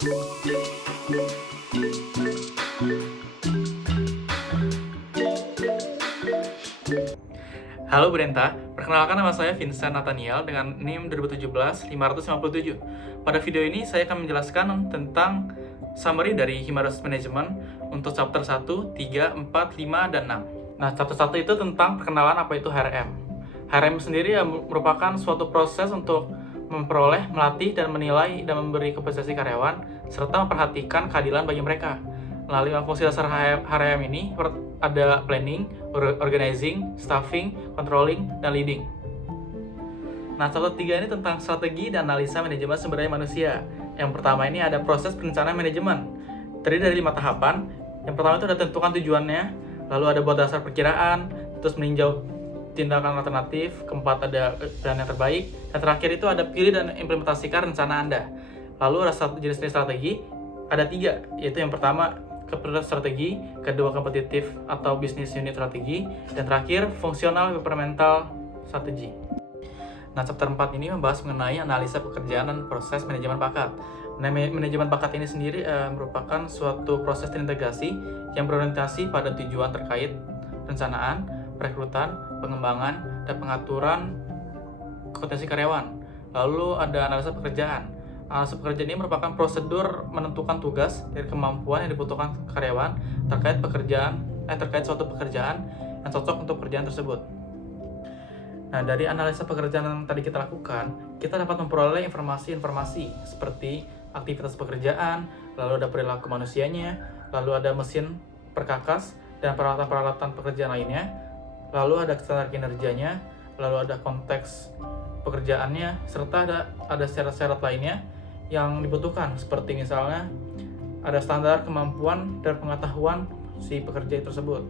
Halo Bu Renta, perkenalkan nama saya Vincent Nathaniel dengan NIM 2017-557. Pada video ini saya akan menjelaskan tentang summary dari Human Resource Management untuk chapter 1, 3, 4, 5, dan 6. Nah, chapter 1 itu tentang perkenalan apa itu HRM. HRM sendiri merupakan suatu proses untuk memperoleh, melatih, dan menilai dan memberi kompensasi karyawan, serta memperhatikan keadilan bagi mereka. Nah, 5 fungsi dasar HRM ini ada planning, organizing, staffing, controlling, dan leading. Nah, chapter 3 ini tentang strategi dan analisa manajemen sumber daya manusia. Yang pertama ini ada proses perencanaan manajemen. Terdiri dari 5 tahapan. Yang pertama itu ada tentukan tujuannya, lalu ada buat dasar perkiraan, terus meninjau tindakan alternatif, keempat ada pilihan yang terbaik, dan terakhir itu ada pilih dan implementasikan rencana Anda. Lalu ada jenis-jenis strategi, ada 3, yaitu yang pertama keperluan strategi, kedua kompetitif atau bisnis unit strategi, dan terakhir fungsional environmental strategi. Nah, chapter 4 ini membahas mengenai analisa pekerjaan dan proses manajemen bakat. Nah, manajemen bakat ini sendiri merupakan suatu proses terintegrasi yang berorientasi pada tujuan terkait perencanaan, perekrutan, pengembangan, dan pengaturan kompetensi karyawan. Lalu ada analisa pekerjaan. Analisa pekerjaan ini merupakan prosedur menentukan tugas dan kemampuan yang dibutuhkan karyawan terkait suatu pekerjaan yang cocok untuk pekerjaan tersebut. Nah, dari analisa pekerjaan yang tadi kita lakukan, kita dapat memperoleh informasi-informasi seperti aktivitas pekerjaan, lalu ada perilaku manusianya, lalu ada mesin perkakas dan peralatan-peralatan pekerjaan lainnya, lalu ada standar kinerjanya, lalu ada konteks pekerjaannya, serta ada syarat-syarat lainnya yang dibutuhkan, seperti misalnya ada standar kemampuan dan pengetahuan si pekerja tersebut.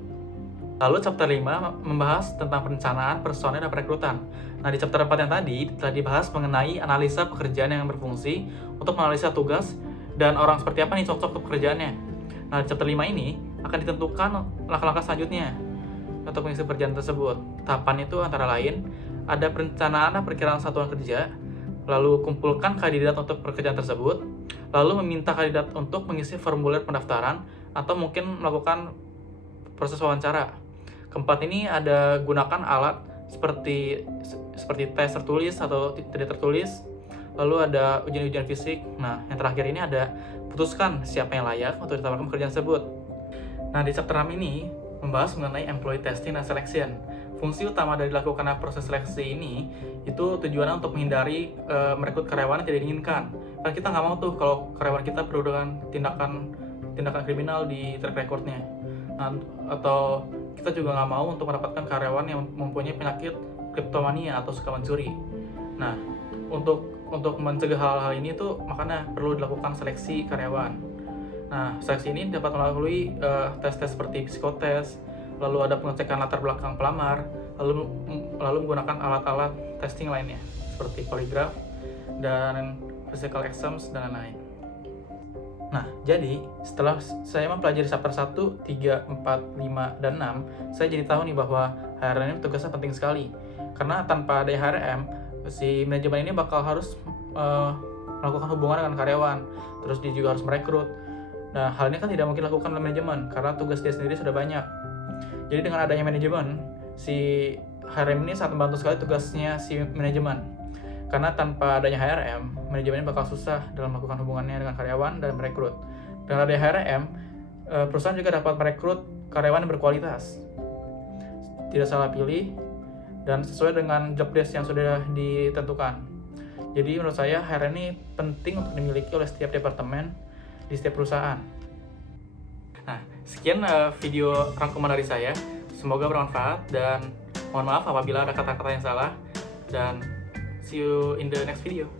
Lalu chapter 5 membahas tentang perencanaan, personel, dan perekrutan. Nah, di chapter 4 yang tadi telah dibahas mengenai analisa pekerjaan yang berfungsi untuk menganalisa tugas dan orang seperti apa nih cocok untuk pekerjaannya. Nah, di chapter 5 ini akan ditentukan langkah-langkah selanjutnya untuk mengisi pekerjaan tersebut. Tahapan itu antara lain ada perencanaan dan perkiraan satuan kerja, lalu kumpulkan kandidat untuk pekerjaan tersebut, lalu meminta kandidat untuk mengisi formulir pendaftaran atau mungkin melakukan proses wawancara. Keempat ini ada gunakan alat seperti tes tertulis atau tidak tertulis, lalu ada ujian-ujian fisik. Nah, yang terakhir ini ada putuskan siapa yang layak untuk ditawarkan pekerjaan tersebut. Nah, di chapter 6 ini membahas mengenai employee testing dan selection. Fungsi utama dari dilakukan proses seleksi ini itu tujuannya untuk menghindari merekrut karyawan yang tidak diinginkan. Karena kita nggak mau tuh kalau karyawan kita perlu dengan tindakan kriminal di track record-nya. Nah, atau kita juga nggak mau untuk mendapatkan karyawan yang mempunyai penyakit kleptomania atau suka mencuri. Nah, untuk mencegah hal-hal ini tuh makanya perlu dilakukan seleksi karyawan. Nah, seleksi ini dapat melalui tes-tes seperti psikotes, lalu ada pengecekan latar belakang pelamar, lalu menggunakan alat-alat testing lainnya seperti poligraf dan physical exams dan lain-lain. Nah, jadi setelah saya mempelajari chapter 1, 3, 4, 5, dan 6, saya jadi tahu nih bahwa HRM ini tugasnya penting sekali. Karena tanpa ada HRM, si manajemen ini bakal harus melakukan hubungan dengan karyawan, terus dia juga harus merekrut. Nah, hal ini kan tidak mungkin dilakukan oleh manajemen, karena tugas dia sendiri sudah banyak. Jadi dengan adanya manajemen, si HRM ini sangat membantu sekali tugasnya si manajemen. Karena tanpa adanya HRM, manajemennya bakal susah dalam melakukan hubungannya dengan karyawan dan merekrut. Dengan adanya HRM, perusahaan juga dapat merekrut karyawan yang berkualitas, tidak salah pilih, dan sesuai dengan job desk yang sudah ditentukan. Jadi menurut saya HRM ini penting untuk dimiliki oleh setiap departemen di setiap perusahaan. Nah, sekian video rangkuman dari saya. Semoga bermanfaat dan mohon maaf apabila ada kata-kata yang salah, dan see you in the next video.